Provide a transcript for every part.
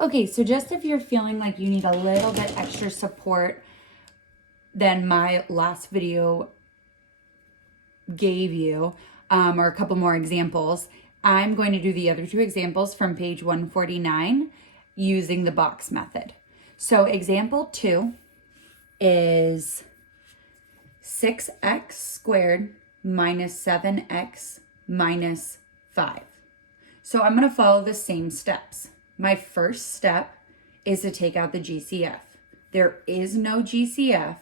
Okay, so just if you're feeling like you need a little bit extra support than my last video gave you, or a couple more examples, I'm going to do the other two examples from page 149 using the box method. So example 2 is 6x squared minus 7x minus 5. So I'm going to follow the same steps. My first step is to take out the GCF. There is no GCF,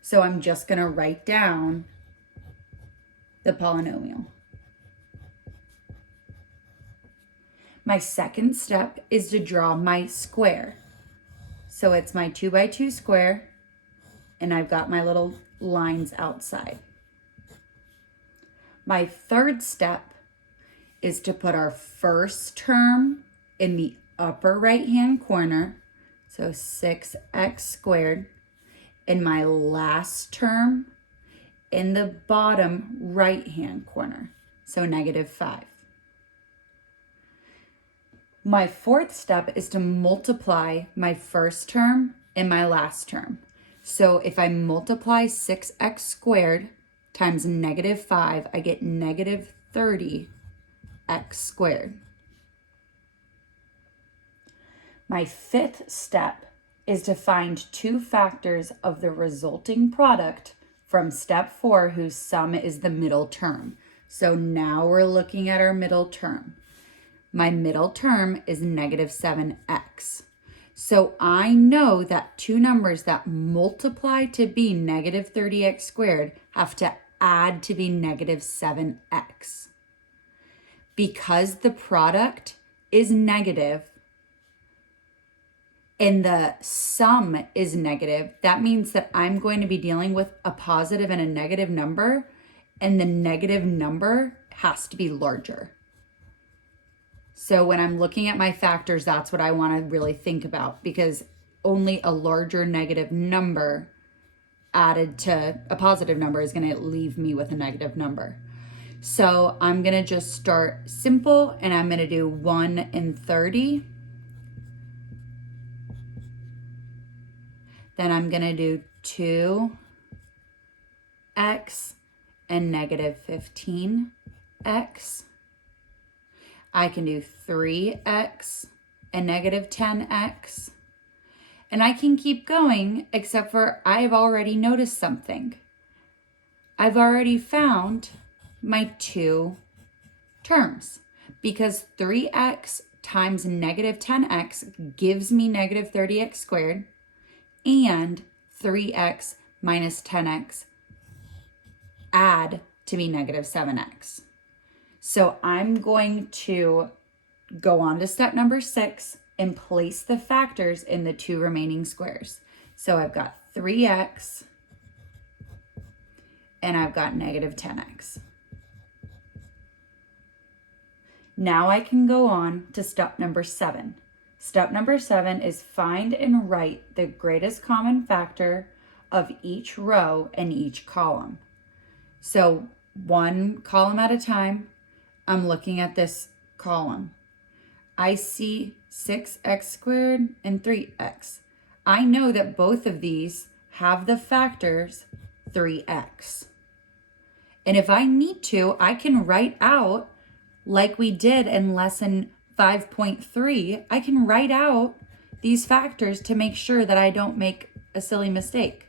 so I'm just going to write down the polynomial. My second step is to draw my square. So it's my 2 by 2 square, and I've got my little lines outside. My third step is to put our first term in the upper right-hand corner, so 6x squared, and my last term in the bottom right-hand corner, so -5. My fourth step is to multiply my first term and my last term. So if I multiply 6x squared times -5, I get -30x squared. My fifth step is to find two factors of the resulting product from step 4, whose sum is the middle term. So now we're looking at our middle term. My middle term is -7x. So I know that two numbers that multiply to be -30x squared have to add to be -7x. Because the product is negative and the sum is negative, that means that I'm going to be dealing with a positive and a negative number, and the negative number has to be larger. So when I'm looking at my factors, that's what I want to really think about, because only a larger negative number added to a positive number is going to leave me with a negative number. So I'm going to just start simple, and I'm going to do 1 and 30. Then I'm going to do 2x and -15x. I can do 3x and -10x. And I can keep going, except for I've already noticed something. I've already found my two terms, because 3x times -10x gives me -30x squared, and 3x minus 10x add to be -7x. So I'm going to go on to step number 6 and place the factors in the two remaining squares. So I've got 3x and I've got -10x. Now I can go on to step number 7. Step number 7 is find and write the greatest common factor of each row and each column. So one column at a time, I'm looking at this column. I see 6x squared and 3x. I know that both of these have the factors 3x. And if I need to, I can write out, like we did in lesson 5.3, I can write out these factors to make sure that I don't make a silly mistake.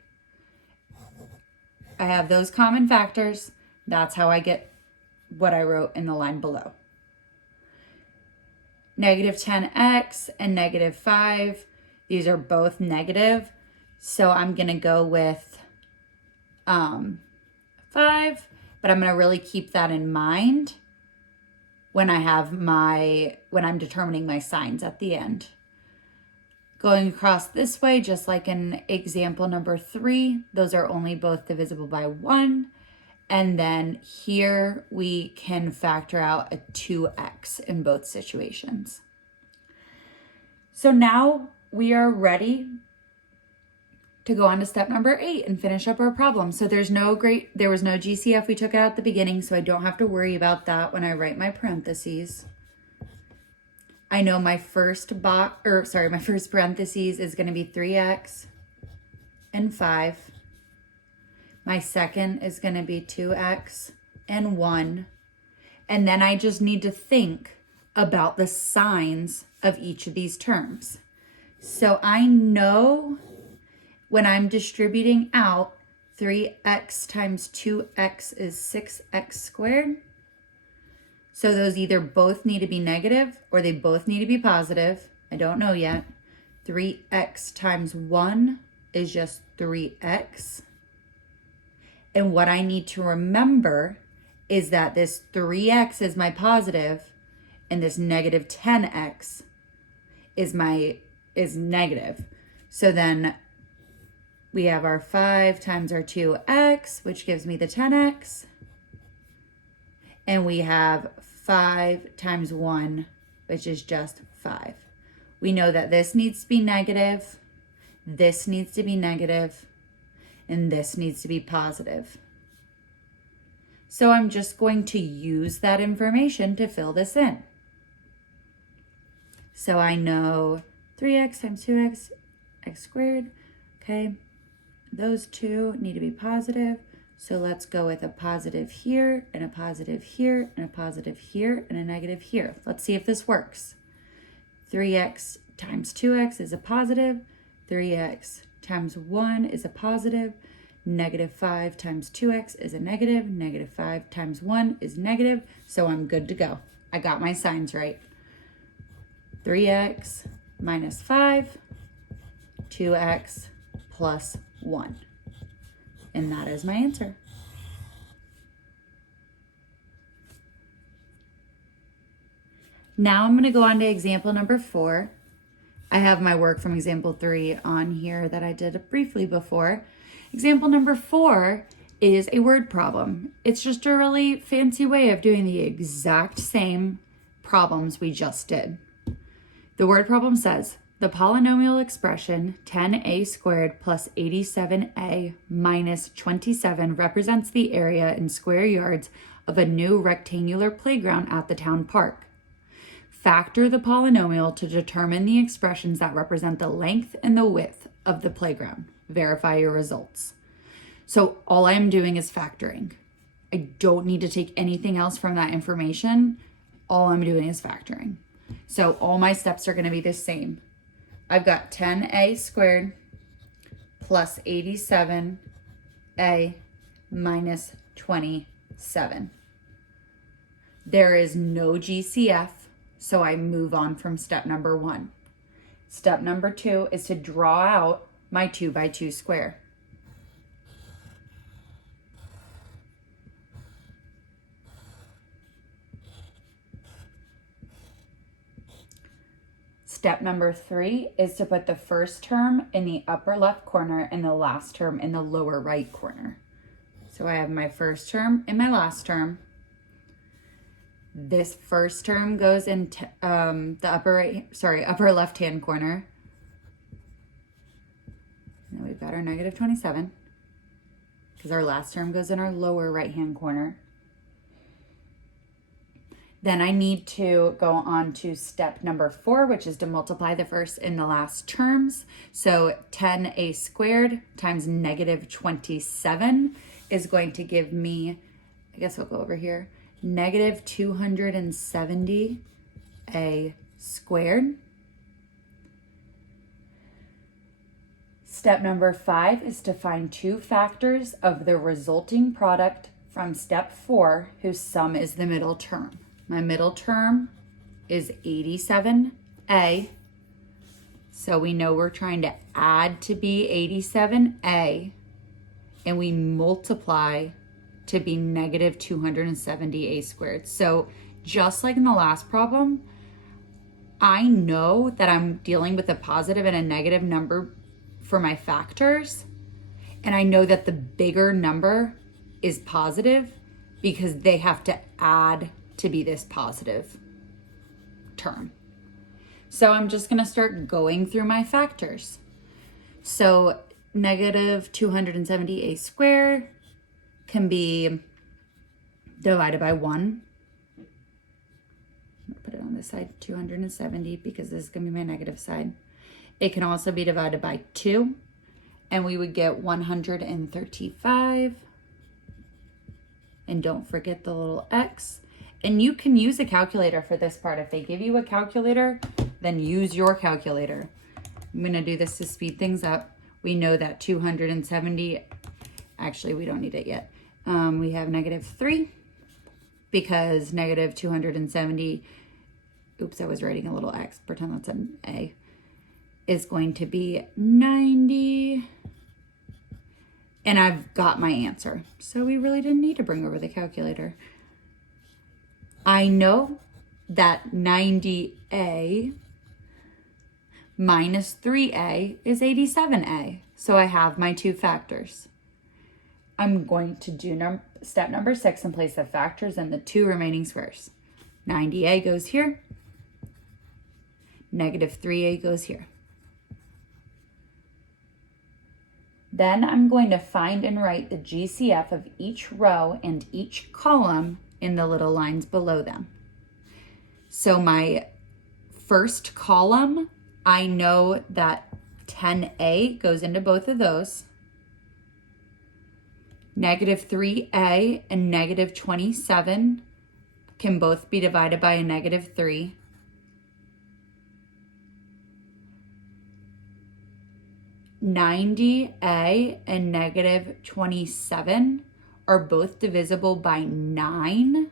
I have those common factors. That's how I get what I wrote in the line below. -10x and -5, these are both negative. So I'm going to go with 5, but I'm going to really keep that in mind when I'm determining my signs at the end. Going across this way, just like in example number 3, those are only both divisible by 1. And then here we can factor out a 2x in both situations. So now we are ready to go on to step number 8 and finish up our problem. So there was no GCF. We took it out at the beginning, so I don't have to worry about that when I write my parentheses. I know my first my first parentheses is going to be 3x and 5. My second is going to be 2x and 1. And then I just need to think about the signs of each of these terms. So I know when I'm distributing out, 3x times 2x is 6x squared. So those either both need to be negative or they both need to be positive. I don't know yet. 3x times 1 is just 3x. And what I need to remember is that this 3x is my positive and this negative 10x is negative. So then we have our 5 times our 2x, which gives me the 10x. And we have 5 times 1, which is just 5. We know that this needs to be negative, this needs to be negative, and this needs to be positive. So I'm just going to use that information to fill this in. So I know 3x times 2x, x squared, okay? Those two need to be positive. So let's go with a positive here, and a positive here, and a positive here, and a negative here. Let's see if this works. 3x times 2x is a positive. 3x times 1 is a positive. Negative 5 times 2x is a negative. Negative 5 times 1 is negative. So I'm good to go. I got my signs right. 3x minus 5, 2x plus 1. And that is my answer. Now I'm going to go on to example number 4. I have my work from example 3 on here that I did briefly before. Example number 4 is a word problem. It's just a really fancy way of doing the exact same problems we just did. The word problem says, the polynomial expression 10a squared plus 87a minus 27 represents the area in square yards of a new rectangular playground at the town park. Factor the polynomial to determine the expressions that represent the length and the width of the playground. Verify your results. So all I'm doing is factoring. I don't need to take anything else from that information. All I'm doing is factoring. So all my steps are going to be the same. I've got 10a squared plus 87a minus 27. There is no GCF, so I move on from step number 1. Step number 2 is to draw out my 2 by 2 square. Step number 3 is to put the first term in the upper left corner and the last term in the lower right corner. So I have my first term and my last term. This first term goes into the upper left-hand corner. And then we've got our negative 27 because our last term goes in our lower right-hand corner. Then I need to go on to step number 4, which is to multiply the first and the last terms. So 10a squared times negative 27 is going to give me, I guess we'll go over here, negative 270a squared. Step number 5 is to find 2 factors of the resulting product from step 4, whose sum is the middle term. My middle term is 87a. So we know we're trying to add to be 87a, and we multiply to be negative 270a squared. So just like in the last problem, I know that I'm dealing with a positive and a negative number for my factors. And I know that the bigger number is positive because they have to add to be this positive term. So I'm just going to start going through my factors. So negative 270a squared can be divided by 1. Put it on this side, 270, because this is going to be my negative side. It can also be divided by 2, and we would get 135. And don't forget the little x. And you can use a calculator for this part. If they give you a calculator, then use your calculator. I'm going to do this to speed things up. We know that 270, actually we don't need it yet. We have -3 because -270, oops, I was writing a little x, pretend that's an A, is going to be 90. And I've got my answer. So we really didn't need to bring over the calculator. I know that 90A minus 3A is 87A. So I have my two factors. I'm going to do step number 6 and place the factors in the 2 remaining squares. 90A goes here. -3A goes here. Then I'm going to find and write the GCF of each row and each column in the little lines below them. So my first column, I know that 10A goes into both of those. -3A and -27 can both be divided by a -3. $90A and -27 are both divisible by 9.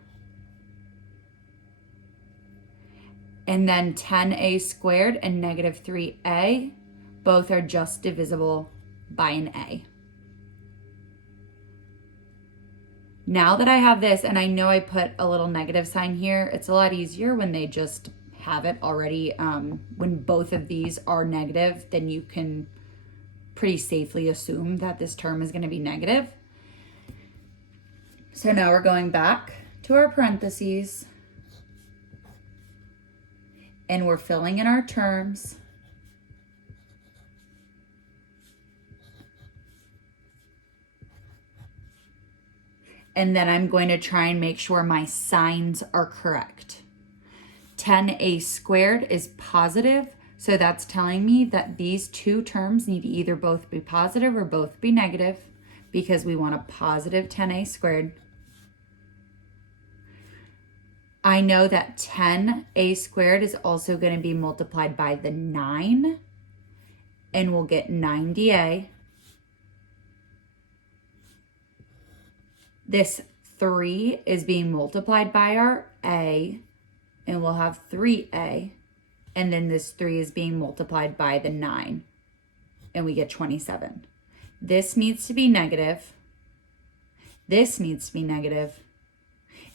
And then 10A squared and -3A both are just divisible by an A. Now that I have this, and I know I put a little negative sign here, it's a lot easier when they just have it already. When both of these are negative, then you can pretty safely assume that this term is going to be negative. So now we're going back to our parentheses and we're filling in our terms. And then I'm going to try and make sure my signs are correct. 10A squared is positive. So that's telling me that these two terms need to either both be positive or both be negative, because we want a positive 10A squared. I know that 10A squared is also going to be multiplied by the 9, and we'll get 90A. This 3 is being multiplied by our A, and we'll have 3A. And then this 3 is being multiplied by the 9, and we get 27. This needs to be negative. This needs to be negative.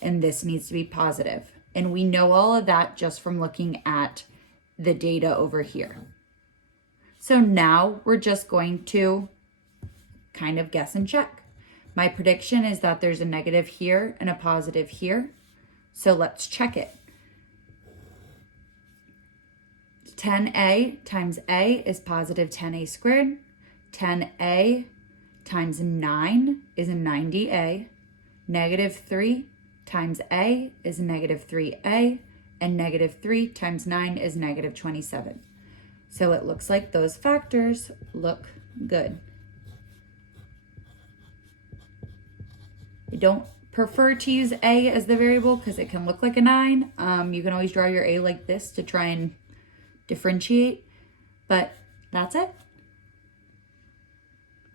And this needs to be positive. And we know all of that just from looking at the data over here. So now we're just going to kind of guess and check. My prediction is that there's a negative here and a positive here. So let's check it. 10A times A is positive 10A squared. 10A times 9 is a 90A. -3 times A is -3A. And -3 times 9 is -27. So it looks like those factors look good. I don't prefer to use A as the variable because it can look like a 9. You can always draw your A like this to try and differentiate, but that's it.